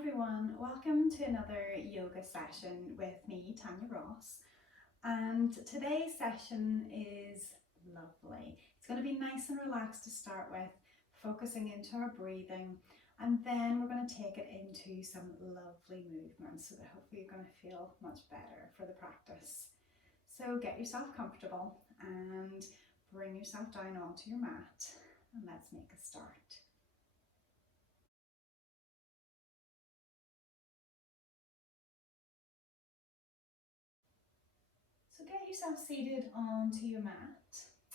everyone, welcome to another yoga session with me, Tanya Ross. And today's session is lovely. It's going to be nice and relaxed to start with, focusing into our breathing, and then we're going to take it into some lovely movements so that hopefully you're going to feel much better for the practice. So get yourself comfortable and bring yourself down onto your mat, and let's make a start. So get yourself seated onto your mat,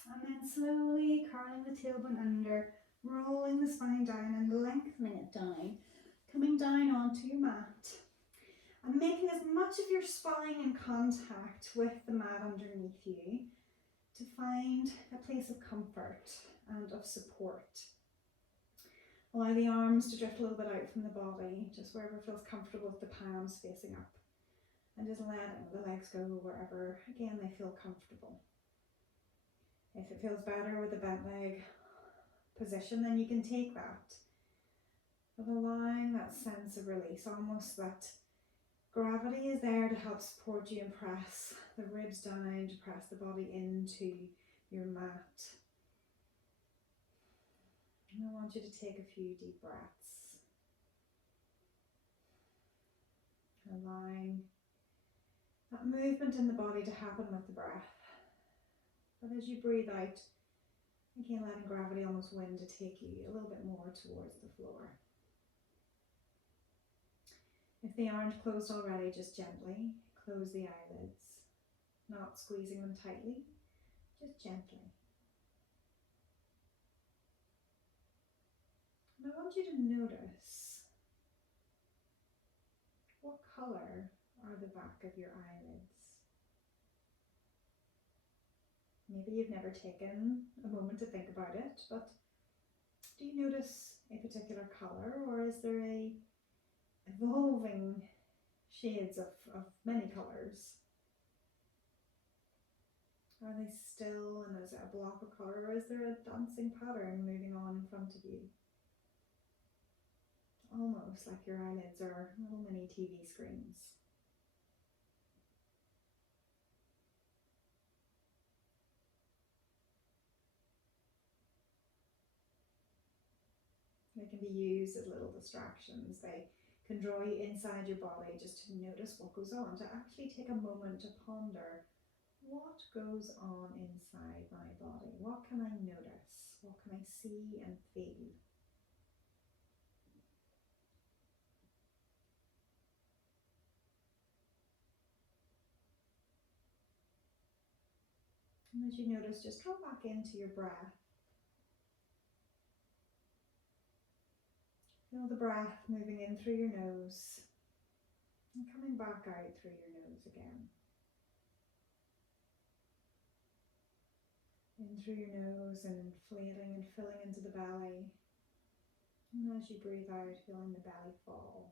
and then slowly curling the tailbone under, rolling the spine down and lengthening it down, coming down onto your mat and making as much of your spine in contact with the mat underneath you to find a place of comfort and of support. Allow the arms to drift a little bit out from the body, just wherever feels comfortable with the palms facing up. And just letting the legs go wherever, again, they feel comfortable. If it feels better with the bent leg position, then you can take that. But allowing that sense of release, almost that gravity is there to help support you and press the ribs down, to press the body into your mat. And I want you to take a few deep breaths. Allowing that movement in the body to happen with the breath. But as you breathe out, again letting gravity almost win to take you a little bit more towards the floor. If they aren't closed already, just gently close the eyelids, not squeezing them tightly, just gently. And I want you to notice what colour are the back of your eyelids. Maybe you've never taken a moment to think about it, but do you notice a particular colour, or is there a evolving shades of many colours? Are they still, and is it a block of colour, or is there a dancing pattern moving on in front of you? Almost like your eyelids are little mini TV screens. They can be used as little distractions. They can draw you inside your body just to notice what goes on, to actually take a moment to ponder what goes on inside my body. What can I notice? What can I see and feel? And as you notice, just draw back into your breath. Feel the breath moving in through your nose and coming back out through your nose again. In through your nose and inflating and filling into the belly. And as you breathe out, feeling the belly fall.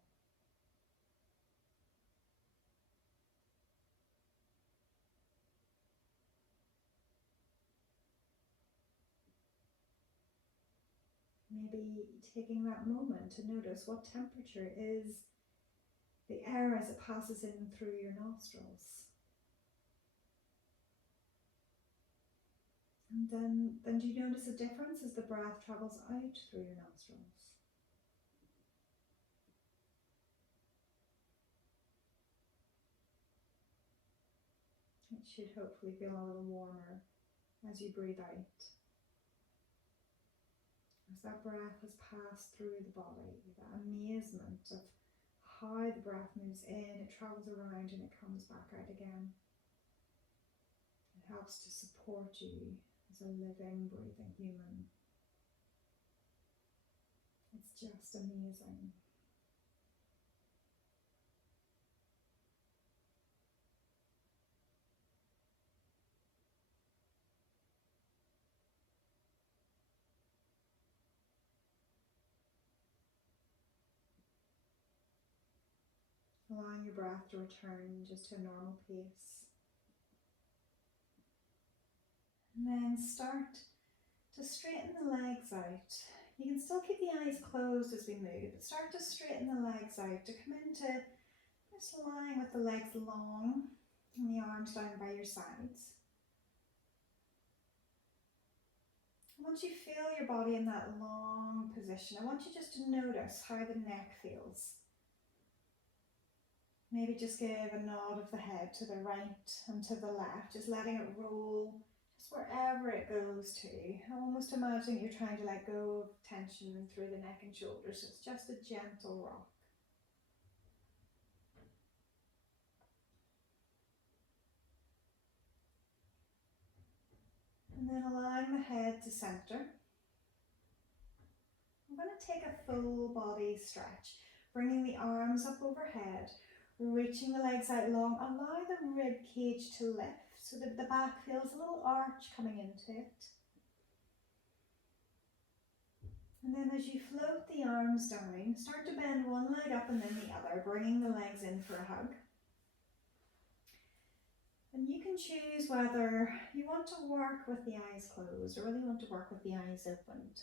Maybe taking that moment to notice what temperature is the air as it passes in through your nostrils. And then do you notice a difference as the breath travels out through your nostrils? It should hopefully feel a little warmer as you breathe out. As that breath has passed through the body, that amazement of how the breath moves in, it travels around and it comes back out again. It helps to support you as a living, breathing human. It's just amazing. Allowing your breath to return just to a normal pace. And then start to straighten the legs out, You can still keep the eyes closed as we move, but start to straighten the legs out to come into just lying with the legs long and the arms down by your sides. Once you feel your body in that long position, I want you just to notice how the neck feels. Maybe just give a nod of the head to the right and to the left, just letting it roll just wherever it goes to. Almost imagine you're trying to let go of tension through the neck and shoulders, so it's just a gentle rock. And then allowing the head to center. I'm going to take a full body stretch, bringing the arms up overhead, reaching the legs out long. Allow the rib cage to lift so that the back feels a little arch coming into it. And then as you float the arms down, start to bend one leg up and then the other, bringing the legs in for a hug. And you can choose whether you want to work with the eyes closed or whether you want to work with the eyes opened.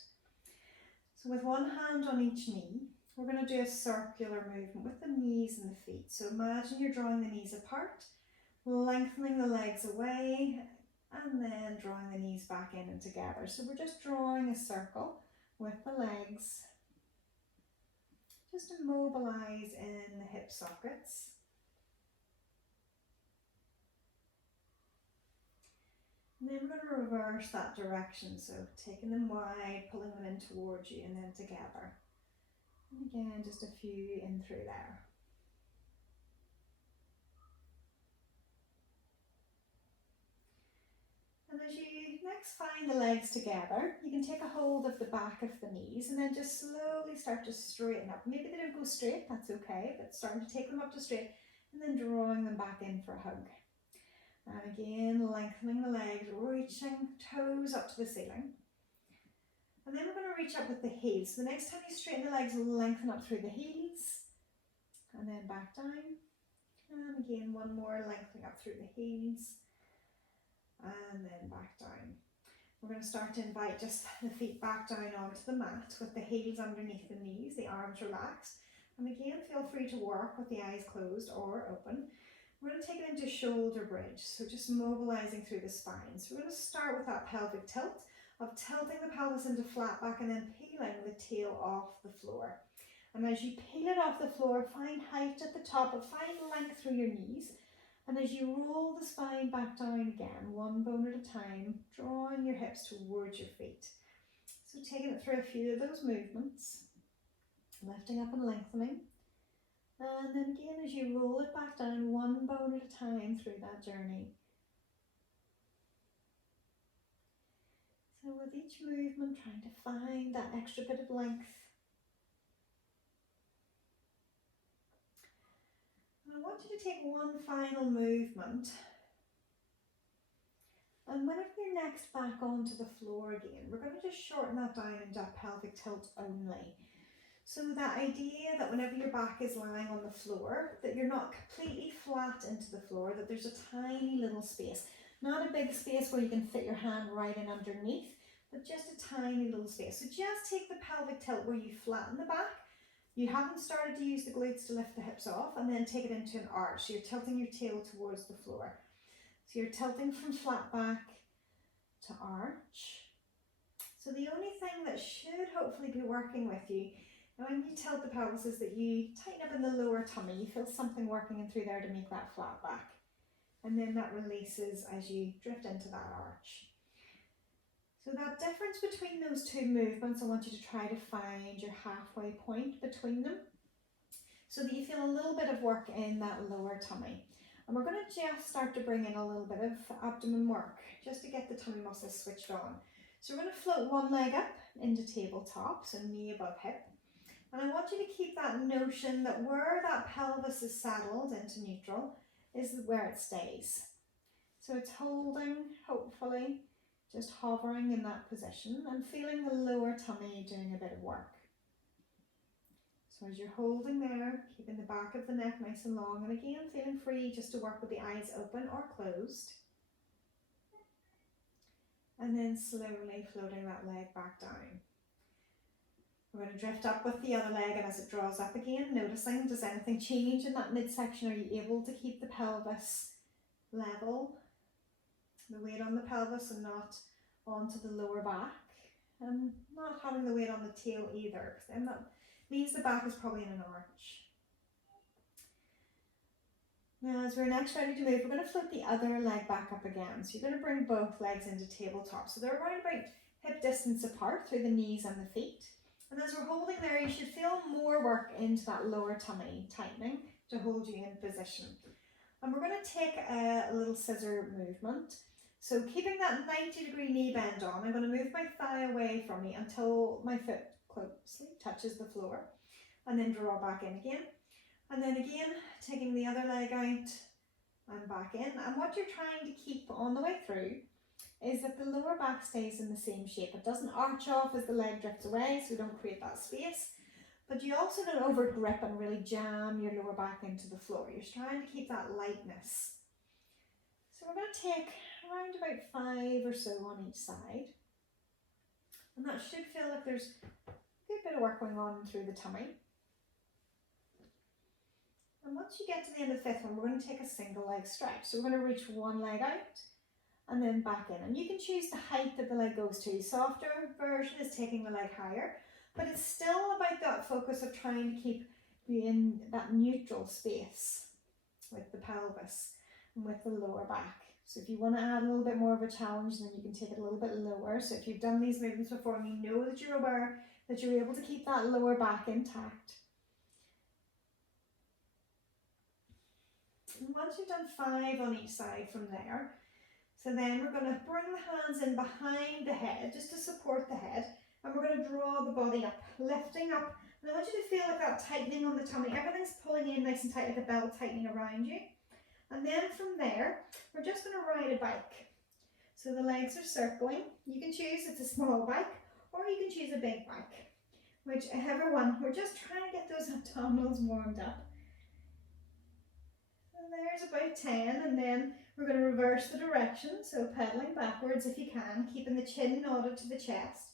So with one hand on each knee, we're going to do a circular movement with the knees and the feet. So imagine you're drawing the knees apart, lengthening the legs away, and then drawing the knees back in and together. So we're just drawing a circle with the legs, just to mobilize in the hip sockets. And then we're going to reverse that direction, so taking them wide, pulling them in towards you and then together. And again, just a few in through there. And as you next find the legs together, you can take a hold of the back of the knees and then just slowly start to straighten up. Maybe they don't go straight, that's okay, but starting to take them up to straight and then drawing them back in for a hug. And again, lengthening the legs, reaching toes up to the ceiling. And then we're going to reach up with the heels. So the next time you straighten the legs, lengthen up through the heels. And then back down. And again, one more, lengthening up through the heels. And then back down. We're going to start to invite just the feet back down onto the mat with the heels underneath the knees, the arms relaxed. And again, feel free to work with the eyes closed or open. We're going to take it into shoulder bridge, so just mobilizing through the spine. So we're going to start with that pelvic tilt, of tilting the pelvis into flat back and then peeling the tail off the floor. And as you peel it off the floor, find height at the top, but find length through your knees. And as you roll the spine back down again, one bone at a time, drawing your hips towards your feet. So taking it through a few of those movements, lifting up and lengthening. And then again, as you roll it back down, one bone at a time through that journey. So with each movement, trying to find that extra bit of length. And I want you to take one final movement. And whenever you're next back onto the floor again, we're going to just shorten that down into a pelvic tilt only. So that idea that whenever your back is lying on the floor, that you're not completely flat into the floor, that there's a tiny little space. Not a big space where you can fit your hand right in underneath, but just a tiny little space. So just take the pelvic tilt where you flatten the back. You haven't started to use the glutes to lift the hips off, and then take it into an arch. So you're tilting your tail towards the floor. So you're tilting from flat back to arch. So the only thing that should hopefully be working with you when you tilt the pelvis is that you tighten up in the lower tummy. You feel something working in through there to make that flat back. And then that releases as you drift into that arch. So that difference between those two movements, I want you to try to find your halfway point between them so that you feel a little bit of work in that lower tummy. And we're going to just start to bring in a little bit of abdomen work just to get the tummy muscles switched on. So we're going to float one leg up into tabletop, so knee above hip. And I want you to keep that notion that where that pelvis is settled into neutral is where it stays. So it's holding, hopefully, just hovering in that position and feeling the lower tummy doing a bit of work. So as you're holding there, keeping the back of the neck nice and long, and again, feeling free just to work with the eyes open or closed. And then slowly floating that leg back down. We're going to drift up with the other leg, and as it draws up again, noticing, does anything change in that midsection? Are you able to keep the pelvis level, the weight on the pelvis and not onto the lower back, and not having the weight on the tail either, because then that means the back is probably in an arch. Now as we're next ready to move, we're going to flip the other leg back up again. So you're going to bring both legs into tabletop. So they're around about hip distance apart through the knees and the feet. And as we're holding there, you should feel more work into that lower tummy tightening to hold you in position. And we're going to take a little scissor movement. So keeping that 90-degree knee bend on, I'm going to move my thigh away from me until my foot closely touches the floor, and then draw back in again. And then again, taking the other leg out and back in. And what you're trying to keep on the way through is that the lower back stays in the same shape. It doesn't arch off as the leg drifts away, so we don't create that space. But you also don't over grip and really jam your lower back into the floor. You're trying to keep that lightness. So we're going to take around about 5 or so on each side. And that should feel like there's a good bit of work going on through the tummy. And once you get to the end of the 5th one, we're going to take a single leg stretch. So we're going to reach one leg out and then back in. And you can choose the height that the leg goes to. Softer version is taking the leg higher, but it's still about that focus of trying to keep you in that neutral space with the pelvis and with the lower back. So if you want to add a little bit more of a challenge, then you can take it a little bit lower. So if you've done these movements before and you know that you're aware that you're able to keep that lower back intact. And once you've done 5 on each side from there, so then we're going to bring the hands in behind the head just to support the head, and we're going to draw the body up, lifting up. And I want you to feel like that tightening on the tummy. Everything's pulling in nice and tight, like a belt tightening around you. And then from there, we're just going to ride a bike. So the legs are circling. You can choose it's a small bike, or you can choose a big bike, whichever one. We're just trying to get those abdominals warmed up. And there's about 10, and then we're going to reverse the direction, so pedaling backwards if you can, keeping the chin nodded to the chest.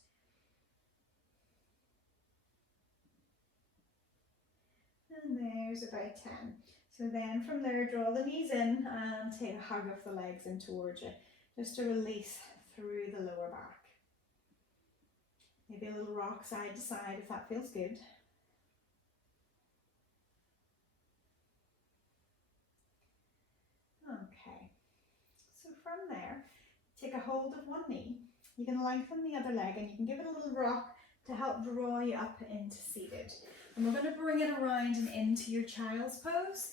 And there's about 10. So then from there, draw the knees in and take a hug of the legs in towards you, just to release through the lower back. Maybe a little rock side to side if that feels good. Okay, so from there, take a hold of one knee. You can lengthen the other leg and you can give it a little rock to help draw you up into seated. And we're going to bring it around and into your child's pose.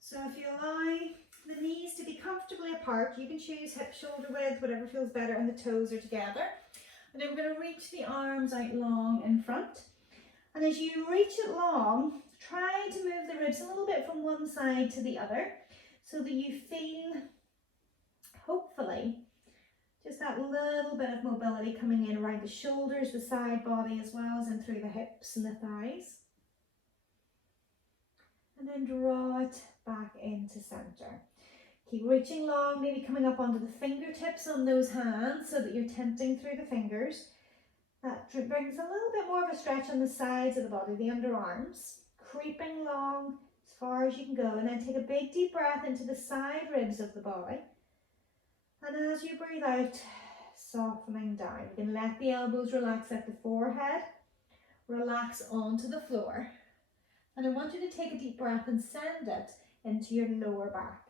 So if you allow the knees to be comfortably apart, you can choose hip shoulder width, whatever feels better, and the toes are together. And then we're going to reach the arms out long in front. And as you reach it long, try to move the ribs a little bit from one side to the other, so that you feel, hopefully, just that little bit of mobility coming in around the shoulders, the side body, as well as in through the hips and the thighs. And then draw it back into center. Keep reaching long, maybe coming up onto the fingertips on those hands so that you're tenting through the fingers. That brings a little bit more of a stretch on the sides of the body, the underarms. Creeping long as far as you can go, and then take a big deep breath into the side ribs of the body. And as you breathe out, softening down. You can let the elbows relax at the forehead, relax onto the floor. And I want you to take a deep breath and send it into your lower back.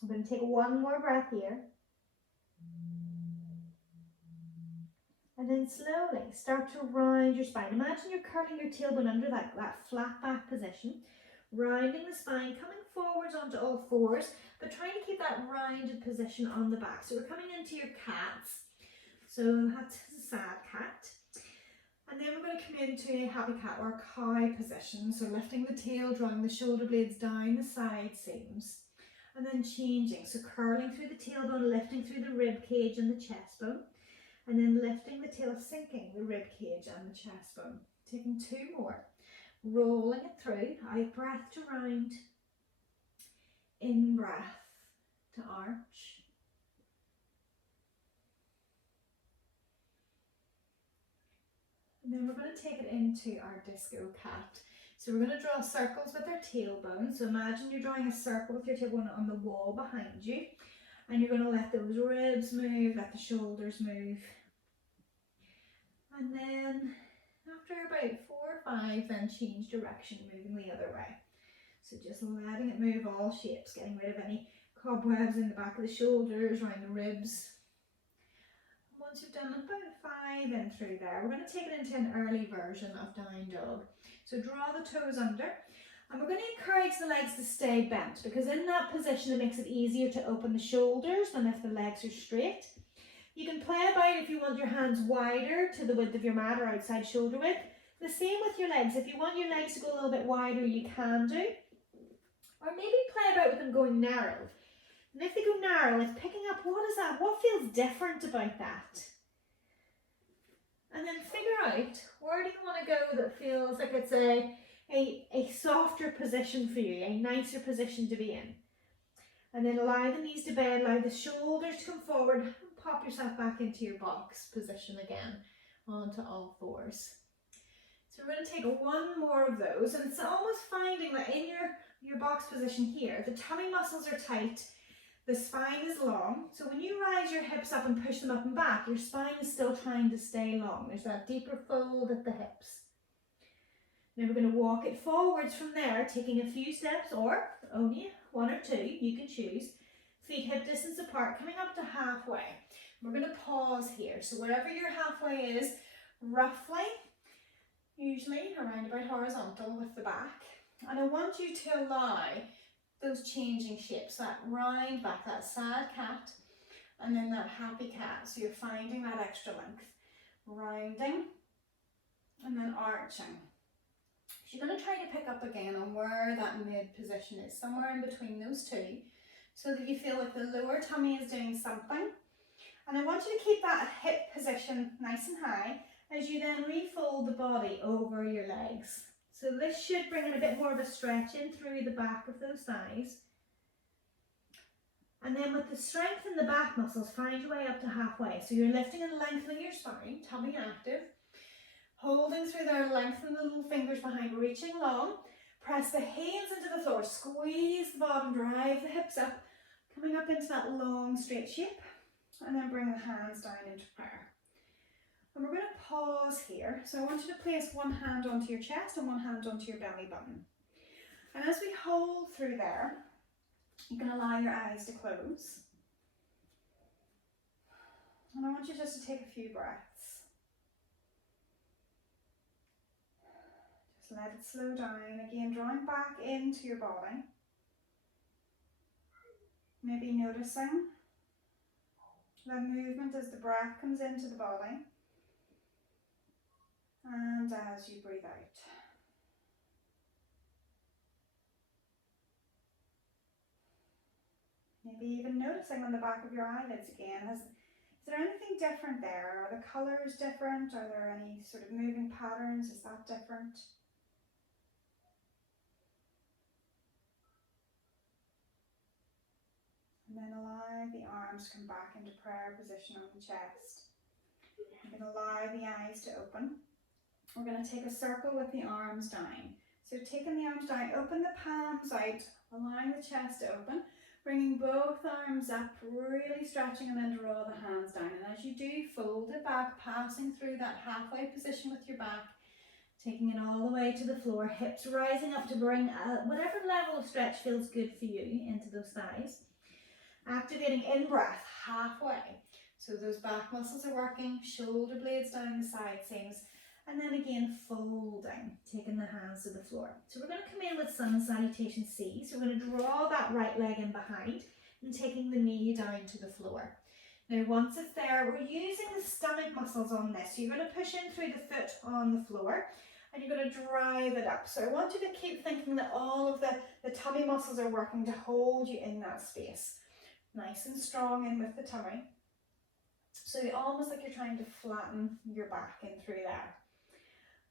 I'm going to take one more breath here. And then slowly start to round your spine. Imagine you're curling your tailbone under that flat back position, rounding the spine, coming forwards onto all fours, but trying to keep that rounded position on the back. So we're coming into your cats. So that's a sad cat. And then we're going to come into a happy cat or a cow position. So lifting the tail, drawing the shoulder blades down the side seams. And then changing. So curling through the tailbone, lifting through the rib cage and the chest bone. And then lifting the tail, sinking the rib cage and the chest bone. Taking 2 more. Rolling it through. Out breath to round. In breath. to arch. And then we're going to take it into our disco cat. So we're going to draw circles with our tailbone. So imagine you're drawing a circle with your tailbone on the wall behind you. And you're going to let those ribs move, let the shoulders move. And then after about 4 or 5, then change direction, moving the other way. So just letting it move all shapes, getting rid of any cobwebs in the back of the shoulders, around the ribs. Once you've done about 5 in through there, we're going to take it into an early version of down dog. So draw the toes under, and we're going to encourage the legs to stay bent, because in that position it makes it easier to open the shoulders than if the legs are straight. You can play about if you want your hands wider to the width of your mat or outside shoulder width. The same with your legs. If you want your legs to go a little bit wider, you can do. Or maybe play about with them going narrow. And if they go narrow, it's picking up, what is that? What feels different about that? And then figure out, where do you want to go that feels like it's a softer position for you, a nicer position to be in. And then allow the knees to bend, allow the shoulders to come forward, and pop yourself back into your box position again, onto all fours. So we're going to take one more of those, and it's almost finding that in your box position here, the tummy muscles are tight, the spine is long, so when you rise your hips up and push them up and back, your spine is still trying to stay long. There's that deeper fold at the hips. Now we're going to walk it forwards from there, taking a few steps, or only 1 or 2, you can choose. Feet hip distance apart, coming up to halfway. We're going to pause here, so wherever your halfway is, roughly, usually around about horizontal with the back. And I want you to allow those changing shapes, that round back, that sad cat, and then that happy cat. So you're finding that extra length, rounding, and then arching. So you're going to try to pick up again on where that mid position is, somewhere in between those two, so that you feel like the lower tummy is doing something. And I want you to keep that hip position nice and high as you then refold the body over your legs. So this should bring in a bit more of a stretch in through the back of those thighs. And then with the strength in the back muscles, find your way up to halfway. So you're lifting and lengthening your spine, tummy active. Holding through there, lengthen the little fingers behind, reaching long. Press the hands into the floor, squeeze the bottom, drive the hips up, coming up into that long straight shape. And then bring the hands down into prayer. And we're going to pause here. So I want you to place one hand onto your chest and one hand onto your belly button. And as we hold through there, you can allow your eyes to close. And I want you just to take a few breaths. Just let it slow down. Again, drawing back into your body. Maybe noticing the movement as the breath comes into the body. And as you breathe out. Maybe even noticing on the back of your eyelids again. Is there anything different there? Are the colours different? Are there any sort of moving patterns? Is that different? And then allow the arms to come back into prayer position on the chest. You can allow the eyes to open. We're going to take a circle with the arms down. So taking the arms down, open the palms out, allowing the chest to open, bringing both arms up, really stretching, and then draw the hands down. And as you do, fold it back, passing through that halfway position with your back, taking it all the way to the floor, hips rising up to bring whatever level of stretch feels good for you into those thighs. Activating in-breath halfway. So those back muscles are working, shoulder blades down the side seams. And then again, folding, taking the hands to the floor. So we're going to come in with sun salutation C. So we're going to draw that right leg in behind and taking the knee down to the floor. Now once it's there, we're using the stomach muscles on this. So you're going to push in through the foot on the floor and you're going to drive it up. So I want you to keep thinking that all of the tummy muscles are working to hold you in that space. Nice and strong in with the tummy. So almost like you're trying to flatten your back in through there.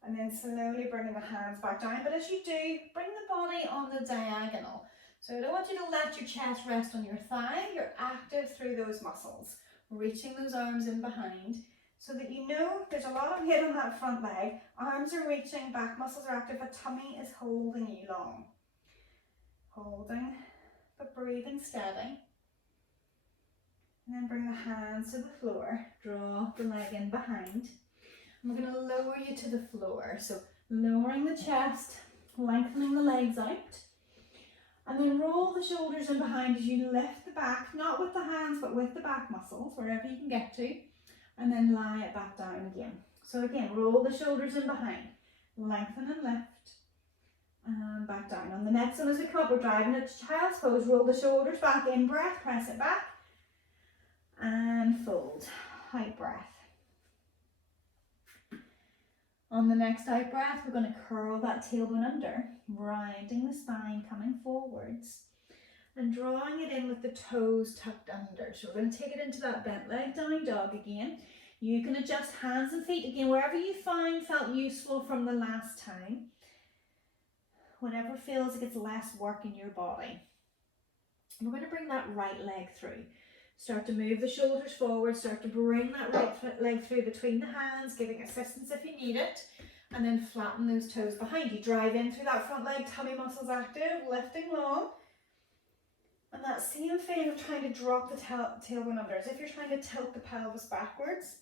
And then slowly bringing the hands back down. But as you do, bring the body on the diagonal. So I don't want you to let your chest rest on your thigh. You're active through those muscles, reaching those arms in behind so that you know there's a lot of weight on that front leg. Arms are reaching, back muscles are active, but tummy is holding you long. Holding, but breathing steady. And then bring the hands to the floor. Draw the leg in behind. I'm going to lower you to the floor. So lowering the chest, lengthening the legs out. And then roll the shoulders in behind as you lift the back, not with the hands, but with the back muscles, wherever you can get to. And then lie it back down again. So again, roll the shoulders in behind. Lengthen and lift. And back down. On the next one as we come up, we're driving it to child's pose. Roll the shoulders back, in breath, press it back. And fold. Out breath. On the next out breath, we're going to curl that tailbone under, rounding the spine, coming forwards, and drawing it in with the toes tucked under. So we're going to take it into that bent leg down dog again. You can adjust hands and feet again, wherever you felt useful from the last time. Whenever it feels like it's less work in your body. And we're going to bring that right leg through. Start to move the shoulders forward, start to bring that right leg through between the hands, giving assistance if you need it, and then flatten those toes behind you. Drive in through that front leg, tummy muscles active, lifting long. And that same feeling of trying to drop the tailbone under, as if you're trying to tilt the pelvis backwards.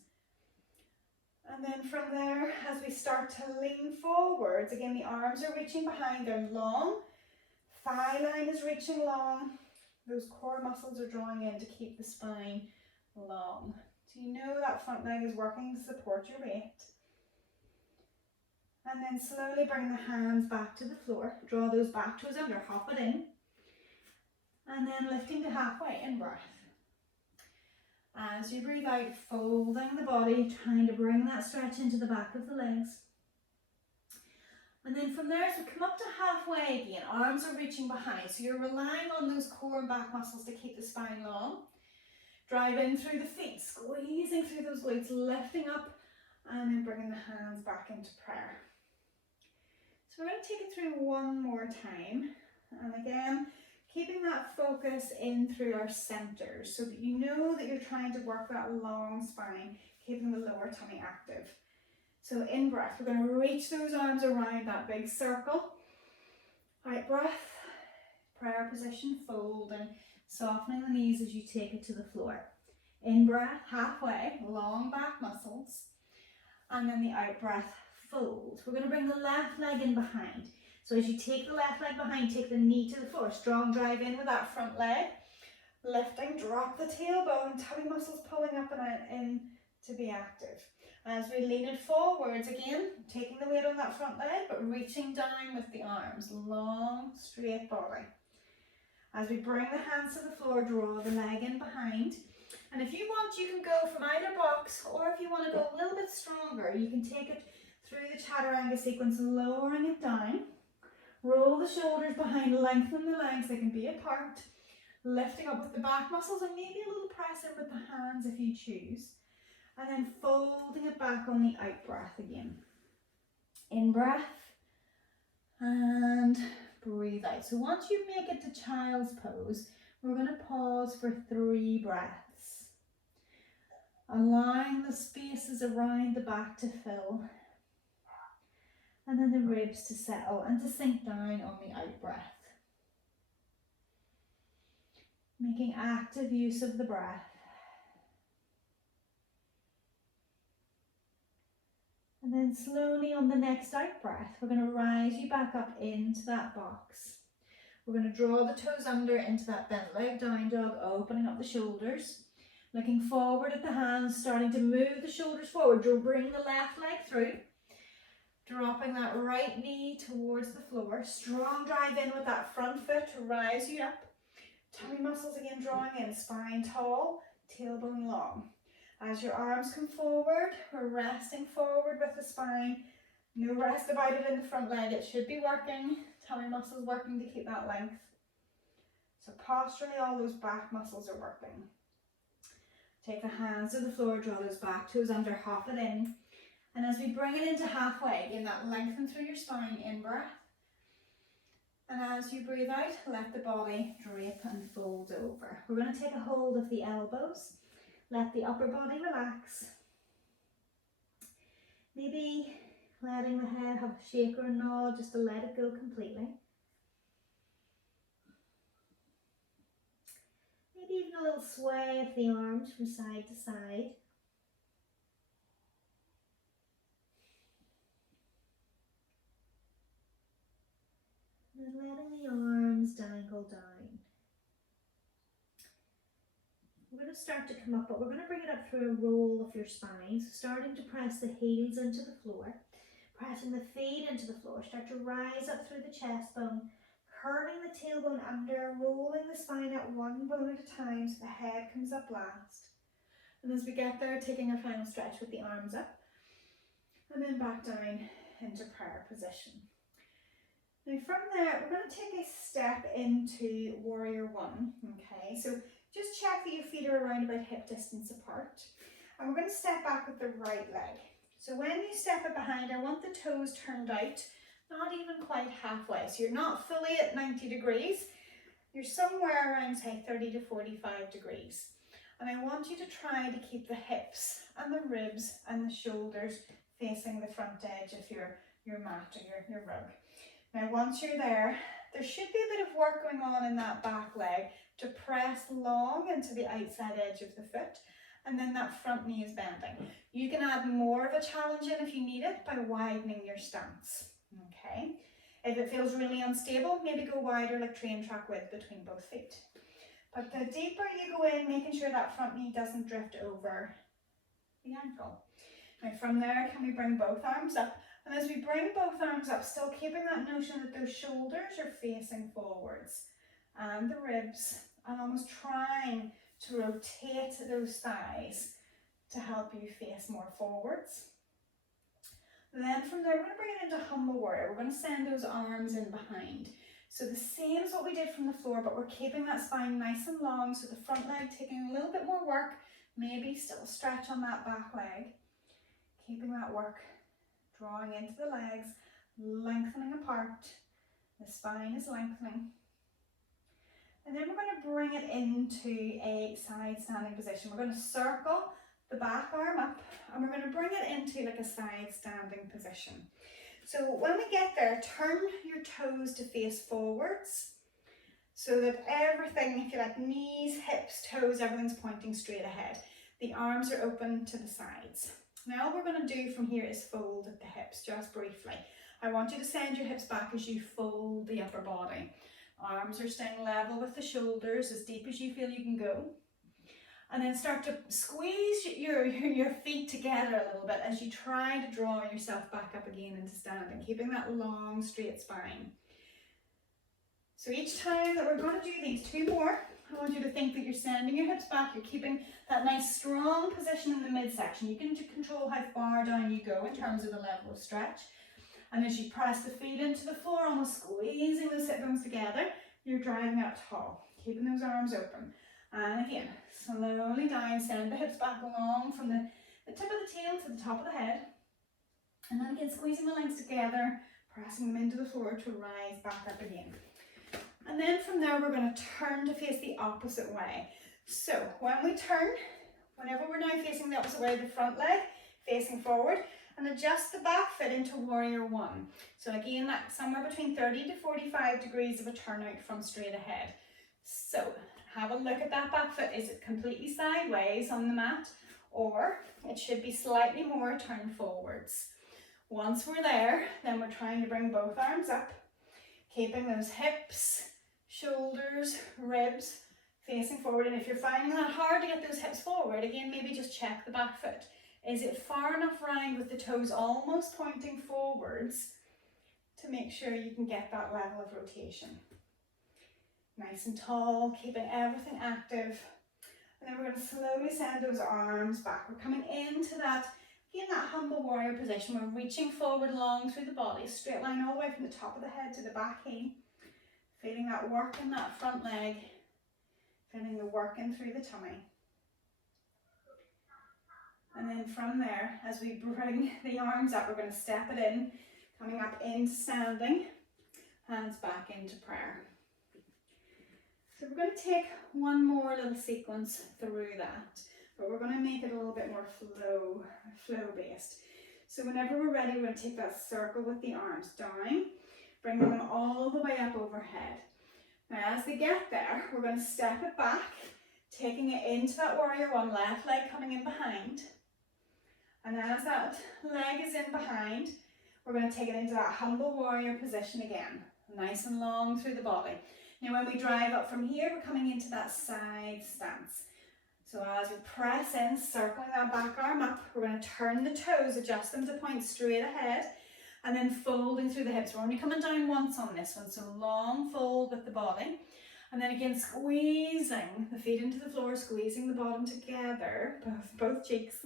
And then from there, as we start to lean forwards, again the arms are reaching behind, they're long, thigh line is reaching long. Those core muscles are drawing in to keep the spine long. So you know that front leg is working to support your weight. And then slowly bring the hands back to the floor. Draw those back toes under, hop it in. And then lifting to halfway, in breath. As you breathe out, folding the body, trying to bring that stretch into the back of the legs. And then from there, as we come up to halfway again, arms are reaching behind. So you're relying on those core and back muscles to keep the spine long. Drive in through the feet, squeezing through those glutes, lifting up, and then bringing the hands back into prayer. So we're going to take it through one more time. And again, keeping that focus in through our centers so that you know that you're trying to work that long spine, keeping the lower tummy active. So in breath, we're going to reach those arms around that big circle. Out breath, prayer position, folding, softening the knees as you take it to the floor. In breath, halfway, long back muscles. And then the out breath, fold. We're going to bring the left leg in behind. So as you take the left leg behind, take the knee to the floor. Strong drive in with that front leg. Lifting, drop the tailbone, tummy muscles pulling up and out in to be active. As we lean it forwards again, taking the weight on that front leg, but reaching down with the arms, long, straight body. As we bring the hands to the floor, draw the leg in behind. And if you want, you can go from either box, or if you want to go a little bit stronger, you can take it through the chaturanga sequence, lowering it down. Roll the shoulders behind, lengthen the legs, they can be apart. Lifting up with the back muscles and maybe a little press in with the hands if you choose. And then folding it back on the out breath again. In breath and breathe out. So once you make it to child's pose, we're going to pause for 3 breaths. Allowing the spaces around the back to fill. And then the ribs to settle and to sink down on the out breath. Making active use of the breath. And then slowly on the next out breath, we're going to rise you back up into that box. We're going to draw the toes under into that bent leg down dog, opening up the shoulders. Looking forward at the hands, starting to move the shoulders forward. Bring the left leg through. Dropping that right knee towards the floor. Strong drive in with that front foot to rise you up. Tummy muscles again drawing in, spine tall, tailbone long. As your arms come forward, we're resting forward with the spine. No rest about it in the front leg, it should be working. Tummy muscles working to keep that length. So posturally, all those back muscles are working. Take the hands to the floor, draw those back toes under, hop it in. And as we bring it into halfway, again that lengthen through your spine, in breath. And as you breathe out, let the body drape and fold over. We're going to take a hold of the elbows. Let the upper body relax. Maybe letting the head have a shake or a nod just to let it go completely. Maybe even a little sway of the arms from side to side. And letting the arms dangle down. We're going to start to come up, but we're going to bring it up through a roll of your spine. So starting to press the heels into the floor, pressing the feet into the floor. Start to rise up through the chest bone, curving the tailbone under, rolling the spine up one bone at a time so the head comes up last. And as we get there, taking our final stretch with the arms up, and then back down into prayer position. Now from there, we're going to take a step into warrior one, okay? So just check that your feet are around about hip distance apart. And we're going to step back with the right leg. So when you step it behind, I want the toes turned out, not even quite halfway. So you're not fully at 90 degrees. You're somewhere around, say, 30 to 45 degrees. And I want you to try to keep the hips and the ribs and the shoulders facing the front edge of your mat or your rug. Now once you're there, there should be a bit of work going on in that back leg to press long into the outside edge of the foot, and then that front knee is bending. You can add more of a challenge in if you need it by widening your stance, okay? If it feels really unstable, maybe go wider like train track width between both feet. But the deeper you go in, making sure that front knee doesn't drift over the ankle. Now from there, can we bring both arms up? And as we bring both arms up, still keeping that notion that those shoulders are facing forwards and the ribs, and almost trying to rotate those thighs to help you face more forwards. Then from there, we're going to bring it into humble warrior. We're going to send those arms in behind. So the same as what we did from the floor, but we're keeping that spine nice and long, so the front leg taking a little bit more work, maybe still stretch on that back leg. Keeping that work, drawing into the legs, lengthening apart. The spine is lengthening. And then we're going to bring it into a side standing position. We're going to circle the back arm up, and we're going to bring it into like a side standing position. So when we get there, turn your toes to face forwards so that everything, if you like, knees, hips, toes, everything's pointing straight ahead. The arms are open to the sides. Now all we're going to do from here is fold at the hips, just briefly. I want you to send your hips back as you fold the upper body. Arms are staying level with the shoulders, as deep as you feel you can go. And then start to squeeze your feet together a little bit as you try to draw yourself back up again into standing, keeping that long, straight spine. So each time that we're going to do these, two more, I want you to think that you're sending your hips back, you're keeping that nice strong position in the midsection. You can control how far down you go in terms of the level of stretch. And as you press the feet into the floor, almost squeezing those hip bones together, you're driving up tall, keeping those arms open. And again, slowly down, send the hips back along from the tip of the tail to the top of the head. And then again, squeezing the legs together, pressing them into the floor to rise back up again. And then from there, we're going to turn to face the opposite way. So when we turn, whenever we're now facing the opposite way, the front leg facing forward, and adjust the back foot into warrior one. So again, that's somewhere between 30 to 45 degrees of a turnout from straight ahead. So have a look at that back foot. Is it completely sideways on the mat, or it should be slightly more turned forwards? Once we're there, then we're trying to bring both arms up, keeping those hips, shoulders, ribs facing forward. And if you're finding that hard to get those hips forward, again, maybe just check the back foot. Is it far enough round with the toes almost pointing forwards to make sure you can get that level of rotation? Nice and tall, keeping everything active. And then we're going to slowly send those arms back. We're coming into that, again, that humble warrior position. We're reaching forward long through the body, straight line all the way from the top of the head to the back heel. Feeling that work in that front leg, feeling the work in through the tummy. And then from there, as we bring the arms up, we're going to step it in, coming up into standing. hands back into prayer. So we're going to take one more little sequence through that, but we're going to make it a little bit more flow based. So whenever we're ready, we're going to take that circle with the arms down, bring them all the way up overhead. Now as they get there, we're going to step it back, taking it into that warrior one, left leg coming in behind. And as that leg is in behind, we're going to take it into that humble warrior position again, nice and long through the body. Now when we drive up from here, we're coming into that side stance. So as we press in, circling that back arm up, we're going to turn the toes, adjust them to point straight ahead, and then folding through the hips. We're only coming down once on this one, so long fold with the body. And then again, squeezing the feet into the floor, squeezing the bottom together, both cheeks.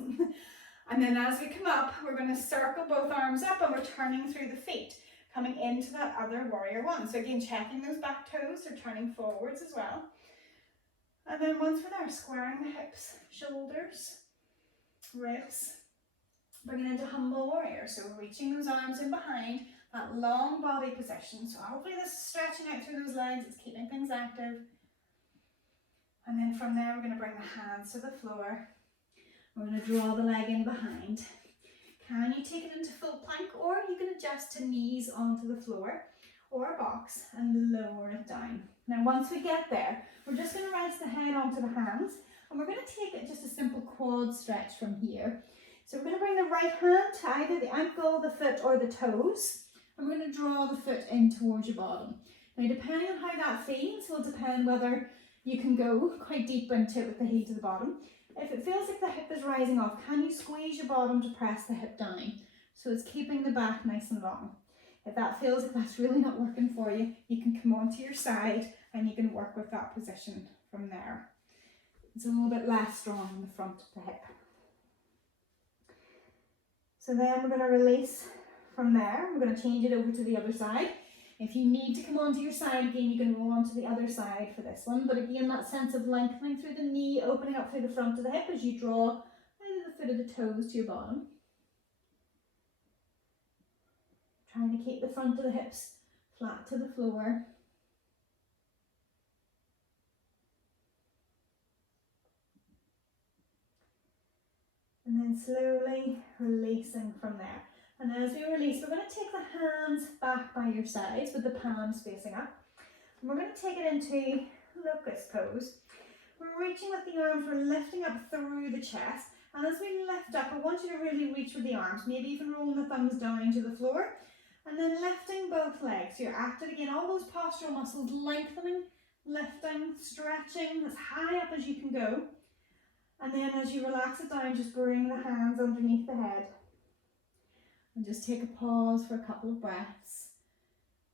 And then as we come up, we're going to circle both arms up and we're turning through the feet, coming into that other warrior one. So again, checking those back toes, they're turning forwards as well. And then once we're there, squaring the hips, shoulders, ribs, bringing into humble warrior. So we're reaching those arms in behind, that long body position. So hopefully this is stretching out through those legs, it's keeping things active. And then from there, we're going to bring the hands to the floor. We're going to draw the leg in behind. Can you take it into full plank, or you can adjust to knees onto the floor or a box and lower it down. Now once we get there, we're just going to rest the head onto the hands, and we're going to take it just a simple quad stretch from here. So we're going to bring the right hand to either the ankle, the foot or the toes, and we're going to draw the foot in towards your bottom. Now depending on how that feels will depend whether you can go quite deep into it with the heel to the bottom. If it feels like the hip is rising off, can you squeeze your bottom to press the hip down so it's keeping the back nice and long? If that feels like that's really not working for you, you can come onto your side and you can work with that position from there. It's a little bit less strong in the front of the hip. So then we're going to release from there. We're going to change it over to the other side. If you need to come onto your side again, you can roll onto the other side for this one. But again, that sense of lengthening through the knee, opening up through the front of the hip as you draw either the foot or the toes to your bottom. Trying to keep the front of the hips flat to the floor. And then slowly releasing from there. And as we release, we're going to take the hands back by your sides with the palms facing up. And we're going to take it into locust pose. We're reaching with the arms, we're lifting up through the chest. And as we lift up, I want you to really reach with the arms, maybe even rolling the thumbs down to the floor. And then lifting both legs. So you're active again, all those postural muscles lengthening, lifting, stretching as high up as you can go. And then as you relax it down, just bring the hands underneath the head. And just take a pause for a couple of breaths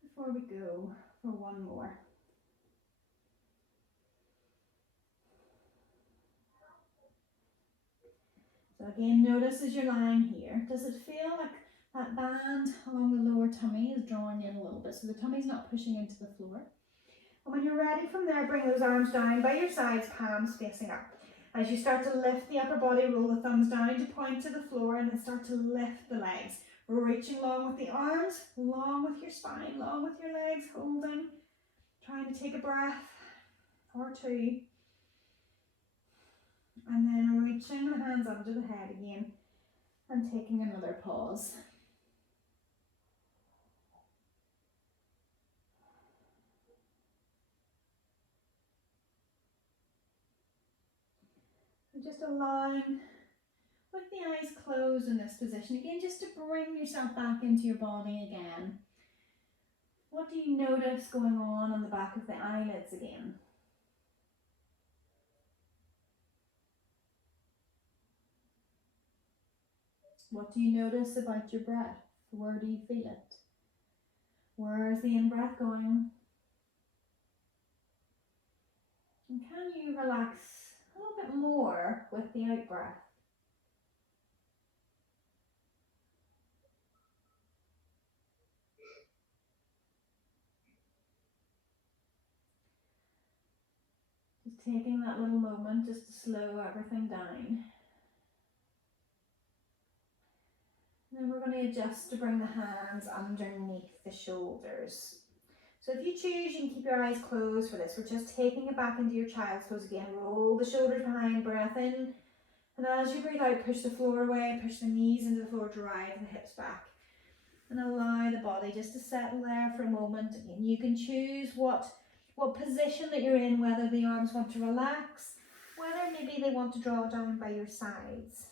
before we go for one more. So again, notice as you're lying here, does it feel like that band along the lower tummy is drawing in a little bit, so the tummy's not pushing into the floor? And when you're ready from there, bring those arms down by your sides, palms facing up. As you start to lift the upper body, roll the thumbs down to point to the floor, and then start to lift the legs. We're reaching long with the arms, long with your spine, long with your legs, holding, trying to take a breath or two. And then reaching the hands under the head again and taking another pause. And just allowing, with the eyes closed in this position, again, just to bring yourself back into your body again. What do you notice going on the back of the eyelids again? What do you notice about your breath? Where do you feel it? Where is the in-breath going? And can you relax a little bit more with the out-breath? Just taking that little moment just to slow everything down. And then we're going to adjust to bring the hands underneath the shoulders. So if you choose, you can keep your eyes closed for this. We're just taking it back into your child's pose again. Roll the shoulders behind, breath in. And as you breathe out, push the floor away, push the knees into the floor, drive the hips back. And allow the body just to settle there for a moment. Again, you can choose what position that you're in, whether the arms want to relax, whether maybe they want to draw down by your sides.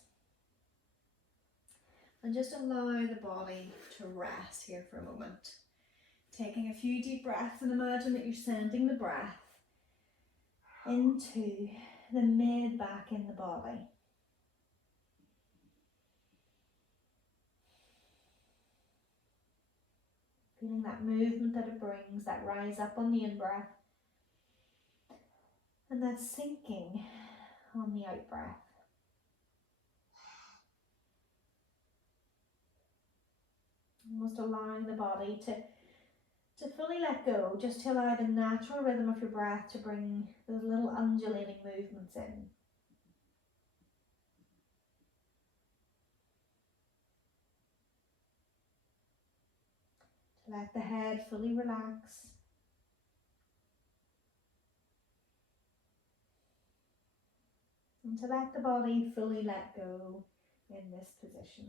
And just allow the body to rest here for a moment. Taking a few deep breaths and imagine that you're sending the breath into the mid back in the body. Feeling that movement that it brings, that rise up on the in-breath, and that sinking on the out-breath. Almost allowing the body to fully let go, just to allow the natural rhythm of your breath to bring those little undulating movements in. To let the head fully relax. And to let the body fully let go in this position.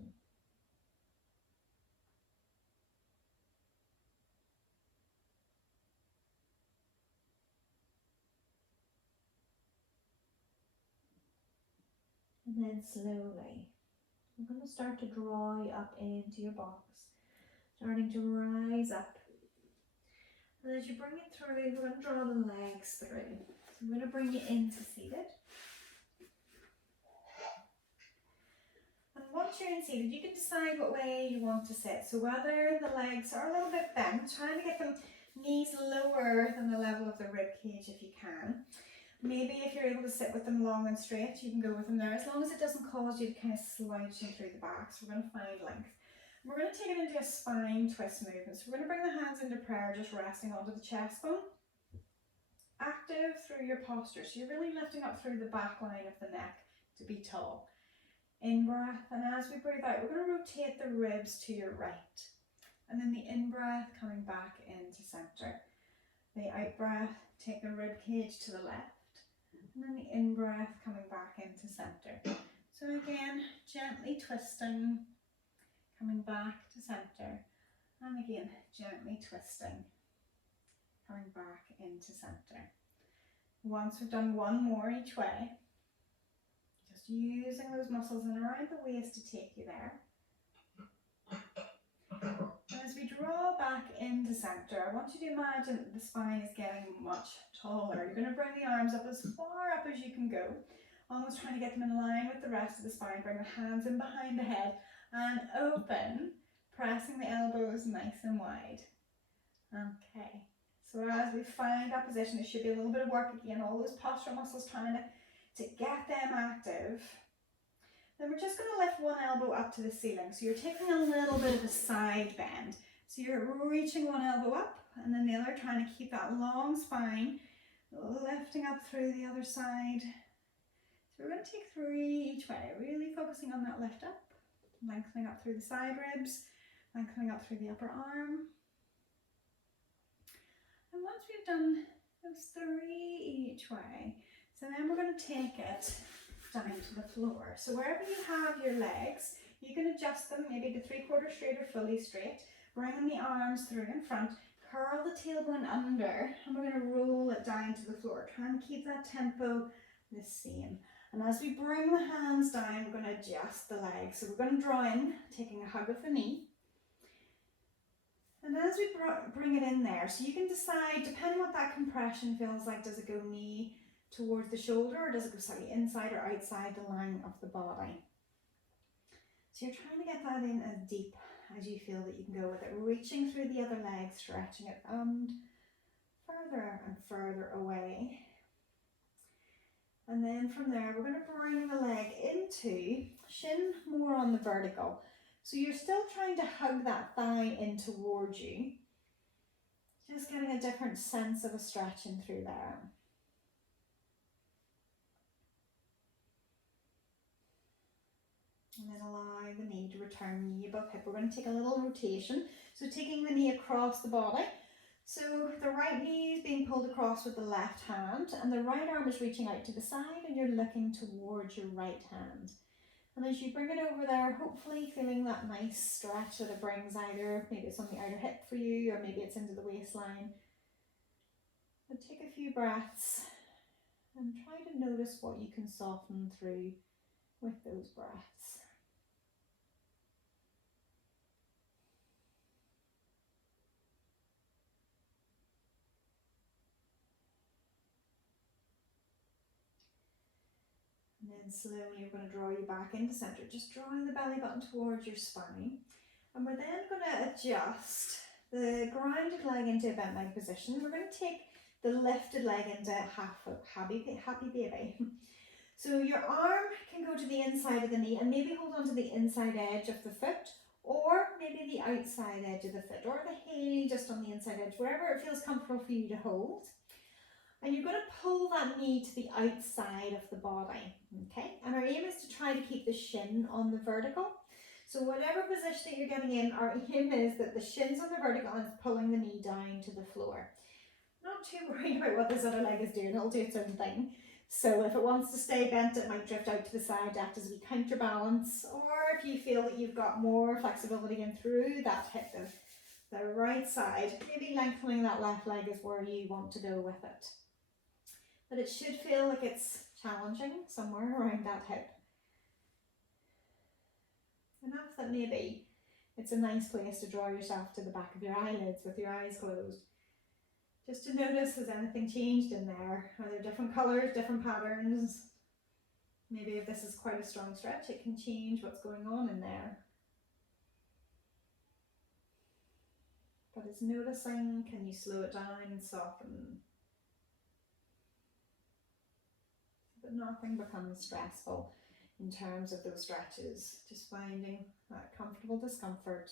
And then slowly, we're going to start to draw you up into your box. Starting to rise up. And as you bring it through, we're going to draw the legs through. So I'm going to bring you into seated. And once you're in seated, you can decide what way you want to sit. So whether the legs are a little bit bent, trying to get them knees lower than the level of the rib cage if you can. Maybe if you're able to sit with them long and straight, you can go with them there, as long as it doesn't cause you to kind of slouch in through the back. So we're going to find length. We're going to take it into a spine twist movement. So we're going to bring the hands into prayer, just resting onto the chest bone. Active through your posture. So you're really lifting up through the back line of the neck to be tall. In-breath, and as we breathe out, we're going to rotate the ribs to your right. And then the in-breath coming back into center. The out-breath, take the rib cage to the left. And then the in-breath coming back into center. So again, gently twisting, coming back to center. And again, gently twisting, coming back into center. Once we've done one more each way, just using those muscles in around the waist to take you there. And as we draw back into center, I want you to imagine that the spine is getting much taller. You're going to bring the arms up as far up as you can go, almost trying to get them in line with the rest of the spine. Bring the hands in behind the head and open, pressing the elbows nice and wide. Okay, so as we find that position, there should be a little bit of work again, all those postural muscles trying to get them active. Then we're just going to lift one elbow up to the ceiling. So you're taking a little bit of a side bend. So you're reaching one elbow up and then the other, trying to keep that long spine, lifting up through the other side. So we're going to take 3 each way, really focusing on that lift up, lengthening up through the side ribs, lengthening up through the upper arm. And once we've done those 3 each way, so then we're going to take it down to the floor. So wherever you have your legs, you can adjust them maybe to 3/4 straight or fully straight. Bringing the arms through in front, curl the tailbone under, and we're going to roll it down to the floor. Try and keep that tempo the same. And as we bring the hands down, we're going to adjust the legs. So we're going to draw in, taking a hug of the knee. And as we bring it in there, so you can decide, depending what that compression feels like, does it go knee towards the shoulder, or does it go slightly inside or outside the line of the body? So you're trying to get that in as deep as you feel that you can go with it, reaching through the other leg, stretching it and further and further away. And then from there, we're going to bring the leg into shin more on the vertical. So you're still trying to hug that thigh in towards you, just getting a different sense of a stretching through there. And then allow the knee to return, knee above hip. We're going to take a little rotation. So taking the knee across the body. So the right knee is being pulled across with the left hand, and the right arm is reaching out to the side, and you're looking towards your right hand. And as you bring it over there, hopefully feeling that nice stretch that it brings, either maybe it's on the outer hip for you, or maybe it's into the waistline. But take a few breaths and try to notice what you can soften through with those breaths. And then slowly we're going to draw you back into center, just drawing the belly button towards your spine. And we're then going to adjust the grounded leg into a bent leg position. We're going to take the lifted leg into happy baby. So your arm can go to the inside of the knee and maybe hold on to the inside edge of the foot, or maybe the outside edge of the foot, or the heel just on the inside edge, wherever it feels comfortable for you to hold. And you're going to pull that knee to the outside of the body, okay? And our aim is to try to keep the shin on the vertical. So whatever position that you're getting in, our aim is that the shin's on the vertical and it's pulling the knee down to the floor. Not too worried about what this other leg is doing, it'll do its own thing. So if it wants to stay bent, it might drift out to the side, act as a wee counterbalance. Or if you feel that you've got more flexibility in through that hip, the right side, maybe lengthening that left leg is where you want to go with it. But it should feel like it's challenging somewhere around that hip. Enough that maybe it's a nice place to draw yourself to the back of your eyelids with your eyes closed. Just to notice, has anything changed in there? Are there different colours, different patterns? Maybe if this is quite a strong stretch, it can change what's going on in there. But it's noticing, can you slow it down and soften? But nothing becomes stressful in terms of those stretches, just finding that comfortable discomfort.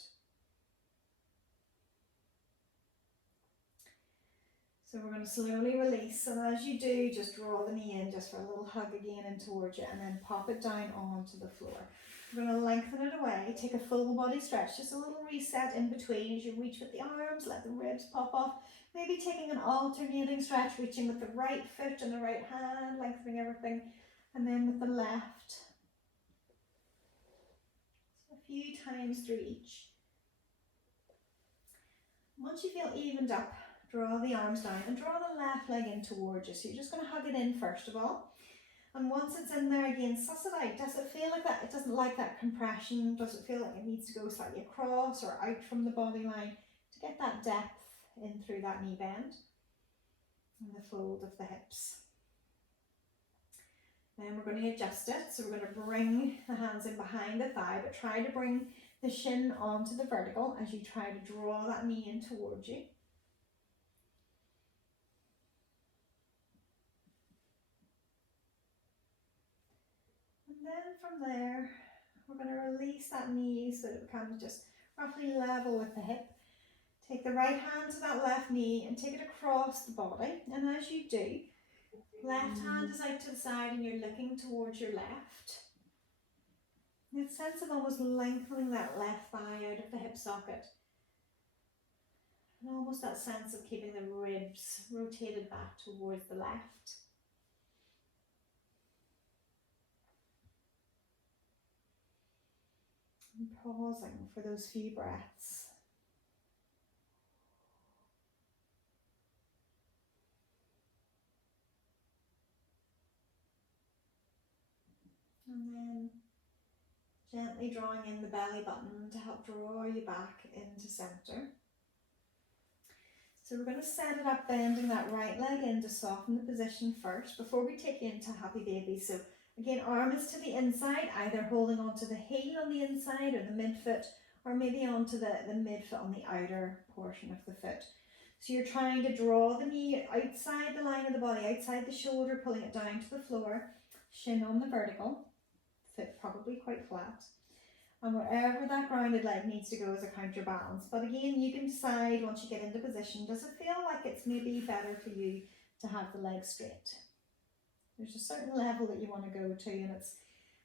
So we're going to slowly release, and as you do, just draw the knee in just for a little hug again in towards you, and then pop it down onto the floor. We're going to lengthen it away, take a full body stretch, just a little reset in between as you reach with the arms, let the ribs pop off. Maybe taking an alternating stretch, reaching with the right foot and the right hand, lengthening everything, and then with the left. So a few times through each. Once you feel evened up, draw the arms down and draw the left leg in towards you. So you're just going to hug it in first of all. And once it's in there again, suss it out. Does it feel like that? It doesn't like that compression. Does it feel like it needs to go slightly across or out from the body line to get that depth in through that knee bend and the fold of the hips? Then we're going to adjust it. So we're going to bring the hands in behind the thigh, but try to bring the shin onto the vertical as you try to draw that knee in towards you. And then from there, we're going to release that knee so that it becomes just roughly level with the hip. Take the right hand to that left knee and take it across the body. And as you do, left hand is out to the side and you're looking towards your left. That sense of almost lengthening that left thigh out of the hip socket. And almost that sense of keeping the ribs rotated back towards the left. And pausing for those few breaths. And then gently drawing in the belly button to help draw you back into center. So we're going to set it up, bending that right leg in to soften the position first before we take you into happy baby. So again, arm is to the inside, either holding onto the heel on the inside or the midfoot, or maybe onto the midfoot on the outer portion of the foot. So you're trying to draw the knee outside the line of the body, outside the shoulder, pulling it down to the floor, shin on the vertical, foot probably quite flat. And wherever that grounded leg needs to go as a counterbalance. But again, you can decide once you get into position, does it feel like it's maybe better for you to have the leg straight? There's a certain level that you want to go to, and it's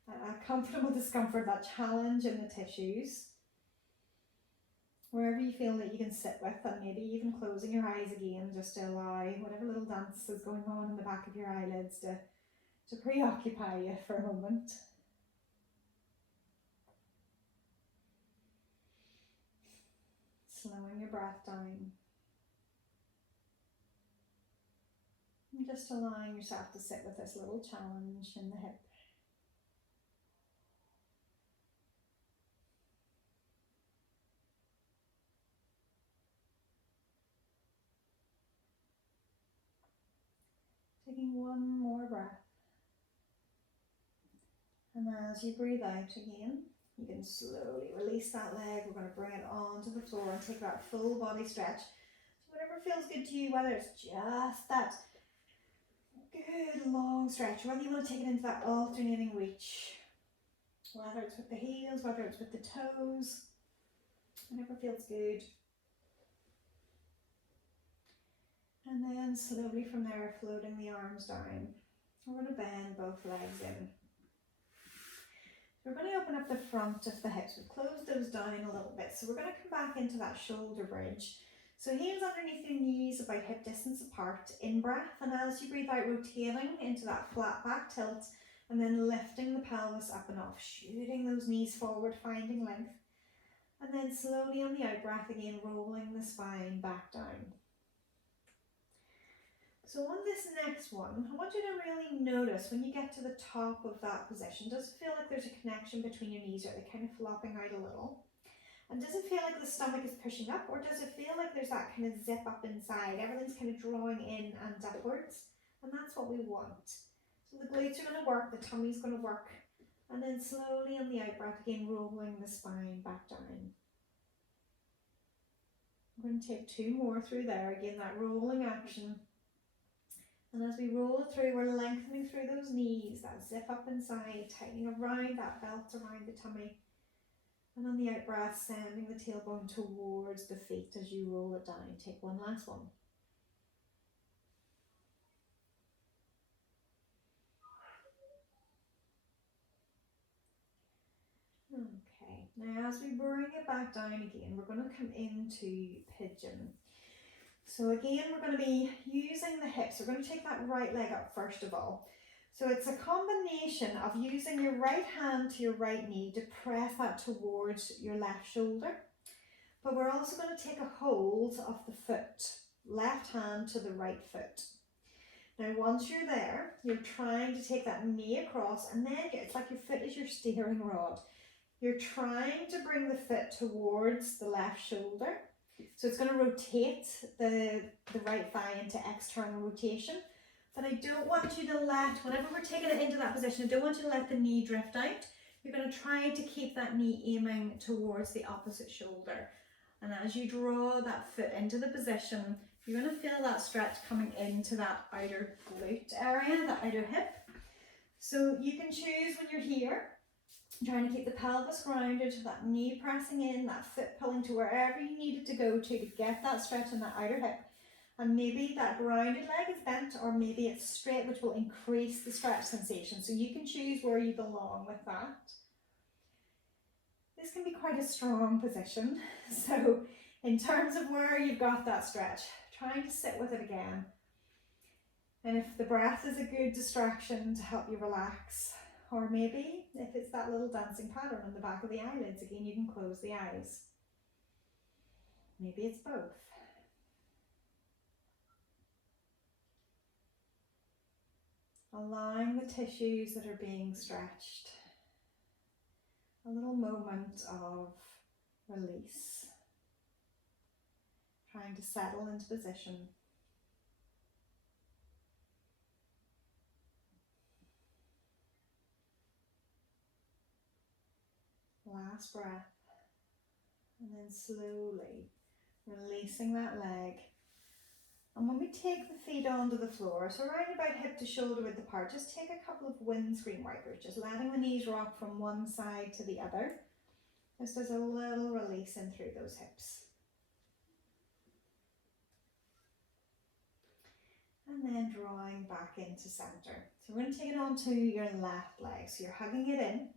a comfortable discomfort, that challenge in the tissues. wherever you feel that you can sit with, and maybe even closing your eyes again just to allow whatever little dance is going on in the back of your eyelids to preoccupy you for a moment. Slowing your breath down. And just allowing yourself to sit with this little challenge in the hip. Taking one more breath. And as you breathe out again, you can slowly release that leg. We're going to bring it onto the floor and take that full body stretch. So whatever feels good to you, whether it's just that good long stretch, whether you want to take it into that alternating reach, whether it's with the heels, whether it's with the toes, whatever feels good. And then slowly from there, floating the arms down. We're going to bend both legs in. We're going to open up the front of the hips. We've closed those down a little bit. So we're going to come back into that shoulder bridge. So heels underneath your knees, about hip distance apart, in breath. And as you breathe out, rotating into that flat back tilt. And then lifting the pelvis up and off, shooting those knees forward, finding length. And then slowly on the out breath again, rolling the spine back down. So on this next one, I want you to really notice when you get to the top of that position, does it feel like there's a connection between your knees? Are they kind of flopping out a little? And does it feel like the stomach is pushing up, or does it feel like there's that kind of zip up inside? Everything's kind of drawing in and upwards, and that's what we want. So the glutes are going to work, the tummy's going to work, and then slowly on the out breath again, rolling the spine back down. We're going to take two more through there, again that rolling action. And as we roll it through, we're lengthening through those knees, that zip up inside, tightening around that belt around the tummy. And on the out breath, sending the tailbone towards the feet as you roll it down. Take one last one. Okay, now as we bring it back down again, we're going to come into pigeon. So again, we're going to be using the hips. We're going to take that right leg up first of all. So it's a combination of using your right hand to your right knee to press that towards your left shoulder. But we're also going to take a hold of the foot, left hand to the right foot. Now once you're there, you're trying to take that knee across, and then it's like your foot is your steering rod. You're trying to bring the foot towards the left shoulder. So it's going to rotate the right thigh into external rotation. But I don't want you to let, whenever we're taking it into that position, I don't want you to let the knee drift out. You're going to try to keep that knee aiming towards the opposite shoulder. And as you draw that foot into the position, you're going to feel that stretch coming into that outer glute area, that outer hip. So you can choose when you're here, trying to keep the pelvis grounded, that knee pressing in, that foot pulling to wherever you need it to go to get that stretch in that outer hip. And maybe that grounded leg is bent, or maybe it's straight, which will increase the stretch sensation. So you can choose where you belong with that. This can be quite a strong position. So in terms of where you've got that stretch, trying to sit with it again. And if the breath is a good distraction to help you relax, or maybe if it's that little dancing pattern on the back of the eyelids, again, you can close the eyes. Maybe it's both. Allowing the tissues that are being stretched a little moment of release. Trying to settle into position. Last breath. And then slowly releasing that leg. And when we take the feet onto the floor, so around about hip to shoulder width apart, just take a couple of windscreen wipers, just letting the knees rock from one side to the other. Just as a little release in through those hips. And then drawing back into center. So we're going to take it onto your left leg. So you're hugging it in.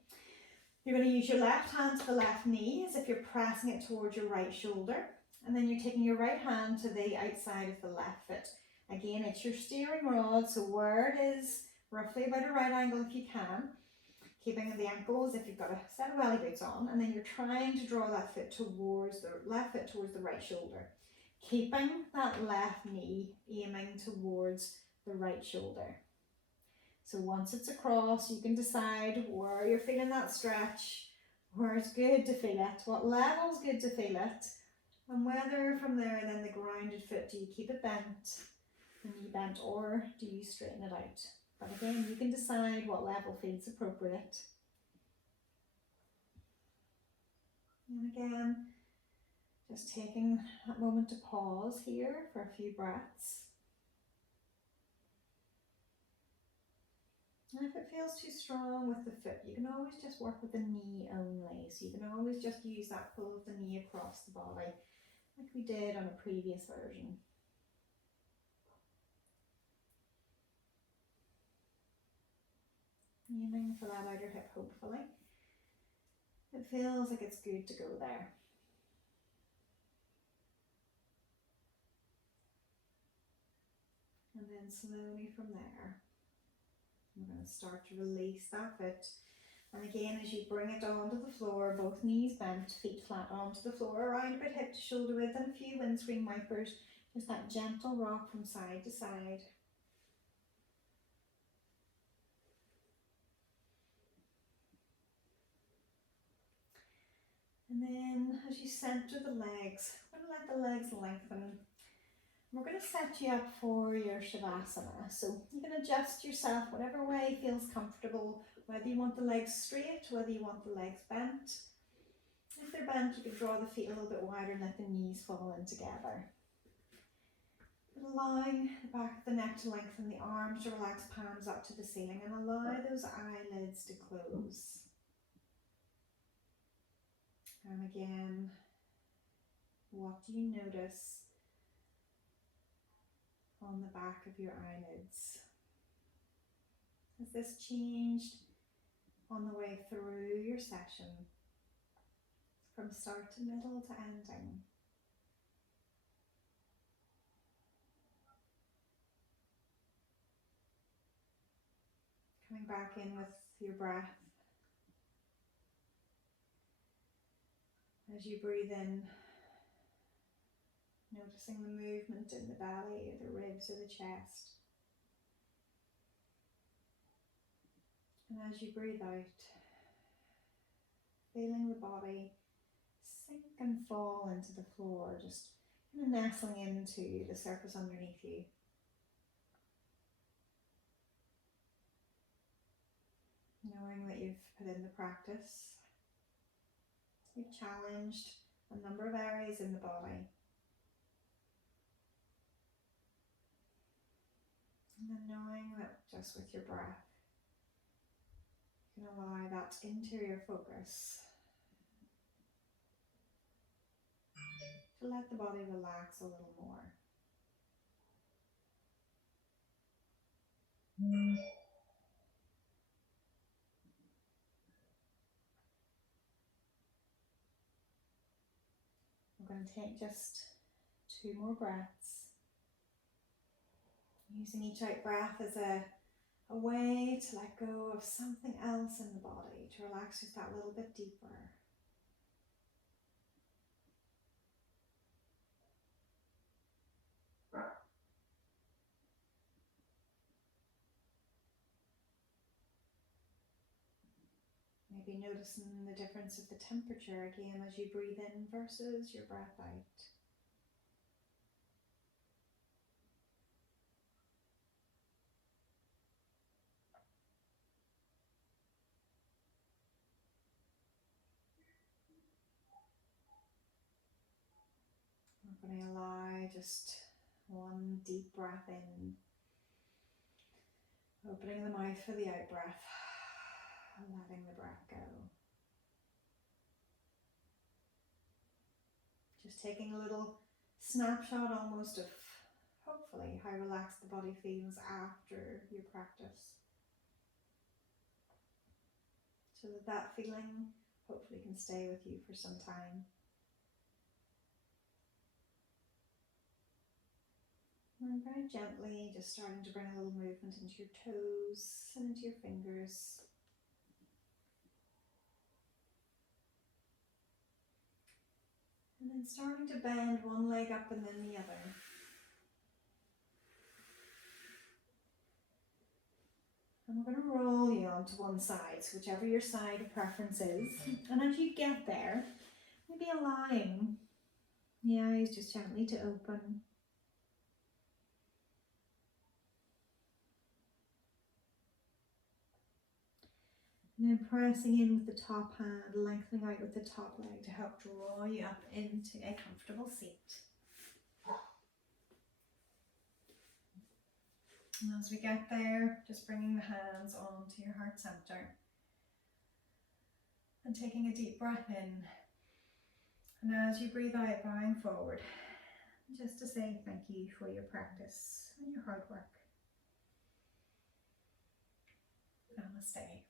You're going to use your left hand to the left knee as if you're pressing it towards your right shoulder. And then you're taking your right hand to the outside of the left foot. Again, it's your steering rod, so where it is roughly about a right angle if you can. Keeping the ankles if you've got a set of welly boots on, and then you're trying to draw that foot towards the left foot towards the right shoulder. Keeping that left knee aiming towards the right shoulder. So once it's across, you can decide where you're feeling that stretch, where it's good to feel it, what level's good to feel it, and whether from there then the grounded foot, do you keep it bent, the knee bent, or do you straighten it out? But again, you can decide what level feels appropriate. And again, just taking that moment to pause here for a few breaths. And if it feels too strong with the foot, you can always just work with the knee only. So you can always just use that pull of the knee across the body, like we did on a previous version. Aiming for that outer hip, hopefully. It feels like it's good to go there. And then slowly from there, we're going to start to release that foot. And again, as you bring it onto the floor, both knees bent, feet flat onto the floor, around about hip to shoulder width, and a few windscreen wipers, just that gentle rock from side to side. And then as you center the legs, we're going to let the legs lengthen. We're going to set you up for your Shavasana. So you can adjust yourself whatever way feels comfortable, whether you want the legs straight, whether you want the legs bent. If they're bent, you can draw the feet a little bit wider and let the knees fall in together. But allowing the back of the neck to lengthen, the arms to relax, palms up to the ceiling, and allow those eyelids to close. And again, what do you notice on the back of your eyelids? Has this changed on the way through your session, from start to middle to ending? Coming back in with your breath. As you breathe in, noticing the movement in the belly, or the ribs, or the chest. And as you breathe out, feeling the body sink and fall into the floor, just kind of nestling into the surface underneath you. Knowing that you've put in the practice, you've challenged a number of areas in the body. And then knowing that just with your breath, you can allow that interior focus to let the body relax a little more. I'm going to take just 2 more breaths. Using each out breath as a way to let go of something else in the body, to relax just that little bit deeper. Maybe noticing the difference of the temperature again as you breathe in versus your breath out. We're going to allow just 1 deep breath in, opening the mouth for the out breath, letting the breath go. Just taking a little snapshot almost of hopefully how relaxed the body feels after your practice. so that that feeling hopefully can stay with you for some time. And very gently, just starting to bring a little movement into your toes and into your fingers. And then starting to bend one leg up and then the other. And we're going to roll you onto one side, so whichever your side of preference is. And as you get there, maybe allowing the eyes just gently to open. And then pressing in with the top hand, lengthening out with the top leg to help draw you up into a comfortable seat. And as we get there, just bringing the hands onto your heart center. And taking a deep breath in. And as you breathe out, bowing forward, just to say thank you for your practice and your hard work. Namaste.